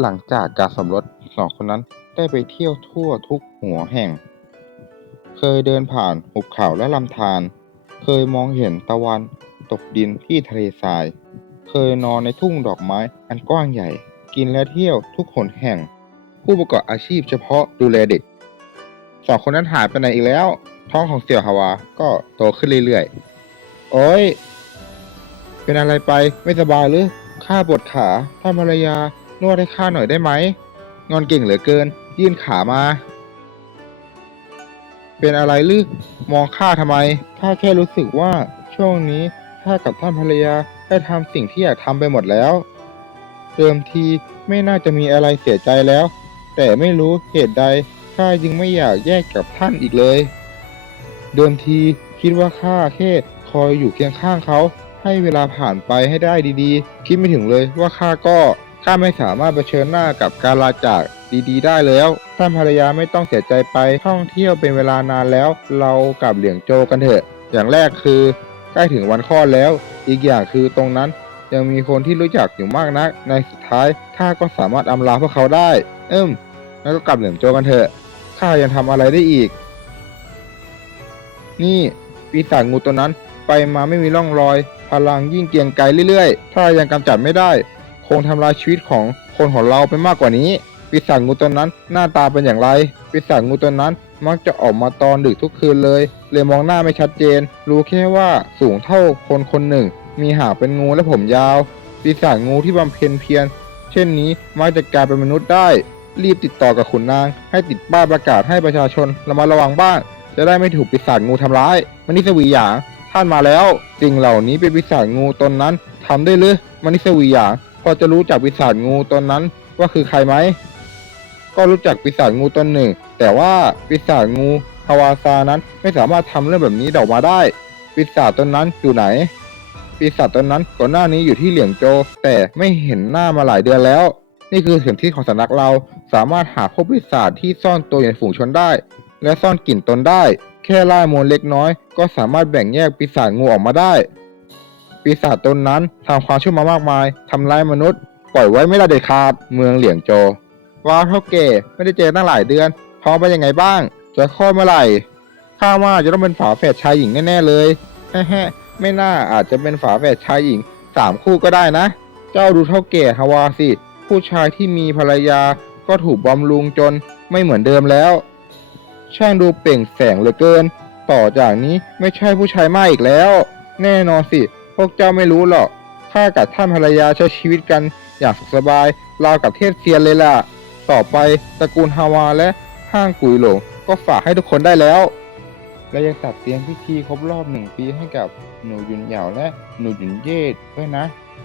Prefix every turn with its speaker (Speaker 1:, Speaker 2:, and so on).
Speaker 1: หลังจากการสมรสสองคนนั้นได้ไปเที่ยวทั่วทุกหัวแห่ง เคยเดินผ่านหุบเขาและลำธาร เคยมองเห็นตะวันตกดินที่ทะเลทราย เคยนอนในทุ่งดอกไม้อันกว้างใหญ่ กินและเที่ยวทุกหนแห่ง ผู้ประกอบอาชีพเฉพาะดูแลเด็ก สองคนนั้นหายไปไหนอีกแล้ว ท้องของเสี่ยวฮาวาก็โตขึ้นเรื่อยๆ โอ้ย เป็นอะไรไปไม่สบายหรือ ข้าปวดขาท่านภรรยา นวดให้ข้าหน่อยได้ไหม งอนเก่งเหลือเกิน ยื่นขามา เป็นอะไรหรือมองข้าทำไม ข้าแค่รู้สึกว่าช่วงนี้ข้ากับท่านภรรยาได้ทำสิ่งที่อยากทำไปหมดแล้ว เดิมทีไม่น่าจะมีอะไรเสียใจแล้ว แต่ไม่รู้เหตุใดข้าจึงไม่อยากแยกกับท่านอีกเลย เดิมทีคิดว่าข้าแค่คอยอยู่เคียงข้างเขาให้เวลาผ่านไปให้ได้ดีๆ คิดไม่ถึงเลยว่าข้าก็ ข้าไม่สามารถเผชิญหน้ากับการลาจากดีๆ ได้แล้ว ท่านภรรยาไม่ต้องเสียใจไปท่องเที่ยวเป็นเวลานานแล้ว เรากลับเหลียงโจกันเถอะ อย่างแรกคือ ใกล้ถึงวันคลอดแล้ว อีกอย่างคือตรงนั้นยังมีคนที่รู้จักอยู่มากนัก ในสุดท้ายข้าก็สามารถอำลาพวกเขาได้ เอิ่มแล้วก็กลับเหลียงโจกันเถอะข้ายังทำอะไรได้อีก นี่ปีศาจงูตัวนั้นไปมาไม่มีร่องรอย พลังยิ่งเกียงไกรเรื่อยๆ ถ้ายังกำจัดไม่ได้ คงทำลายชีวิตของคนของเราไปมากกว่านี้ ปีศาจงูตัวนั้นหน้าตาเป็นอย่างไร ปีศาจงูตัวนั้นมักจะออกมาตอนดึกทุกคืนเลย เลยมองหน้าไม่ชัดเจน รู้แค่ว่าสูงเท่าคนคนหนึ่ง มีหางเป็นงูและผมยาว ปีศาจงูที่บำเพ็ญเพียร เช่นนี้มักจะกลายเป็นมนุษย์ได้ รีบติดต่อกับขุนนาง ให้ติดป้ายประกาศให้ประชาชนระมัดระวังบ้าง จะได้ไม่ถูกปีศาจงูทำร้ายมันิสวีหยางท่านมาแล้ว สิ่งเหล่านี้เป็นปีศาจงูตนนั้นทำได้หรือมันิสวีหยาง อจะรู้จักปีศาจงูตนนั้นว่าคือใครไหม ก็รู้จักปีศาจงูตนหนึ่ง แต่ว่าปีศาจงูฮาวาซานั้นไม่สามารถทำเรื่องแบบนี้ออกมาได้ปีศาจตนนั้นอยู่ไหนปีศาจตนนั้นก่อนหน้านี้อยู่ที่เหลียงโจ แต่ไม่เห็นหน้ามาหลายเดือนแล้ว นี่คือเข็มทิศของสำนักเราสามารถหาพบปีศาจที่ซ่อนตัวอยู่ในฝูงชนได้ และซ่อนกลิ่นตนได้ แค่ล่ามวลเล็กน้อย ก็สามารถแบ่งแยกปีศาจงูออกมาได้ ปีศาจตนนั้นทำความชั่วมามากมายทำร้ายมนุษย์ ปล่อยไว้ไม่ได้เด็ดขาดเมืองเหลียงโจว้าเท่าเก๋ไม่ได้เจอตั้งหลายเดือนท้องเป็นยังไงบ้าง จะคลอดเมื่อไหร่ข้าว่าจะต้องเป็นฝาแฝดชายหญิงแน่ๆเลยแฮะๆไม่น่าอาจจะเป็นฝาแฝดชายหญิงสามคู่ก็ได้นะ เจ้าดูเท่าเก๋ฮาวาสิ ผู้ชายที่มีภรรยาก็ถูกบำรุงจนไม่เหมือนเดิมแล้ว ช่างดูเปล่งแสงเหลือเกิน ต่อจากนี้ไม่ใช่ผู้ชายมากอีกแล้ว แน่นอนสิ พวกเจ้าไม่รู้หรอกข้ากับท่านภรรยาใช้ชีวิตกันอย่างสุขสบายราวกับเทพเซียนเลยล่ะ ต่อไปตระกูลฮาวาและห้างกุยหลงก็ฝากให้ทุกคนได้แล้ว และยังจัดเตรียมพิธีครบรอบหนึ่งปีให้กับหนูหยุนเหยาและหนูหยุนเยศด้วยนะ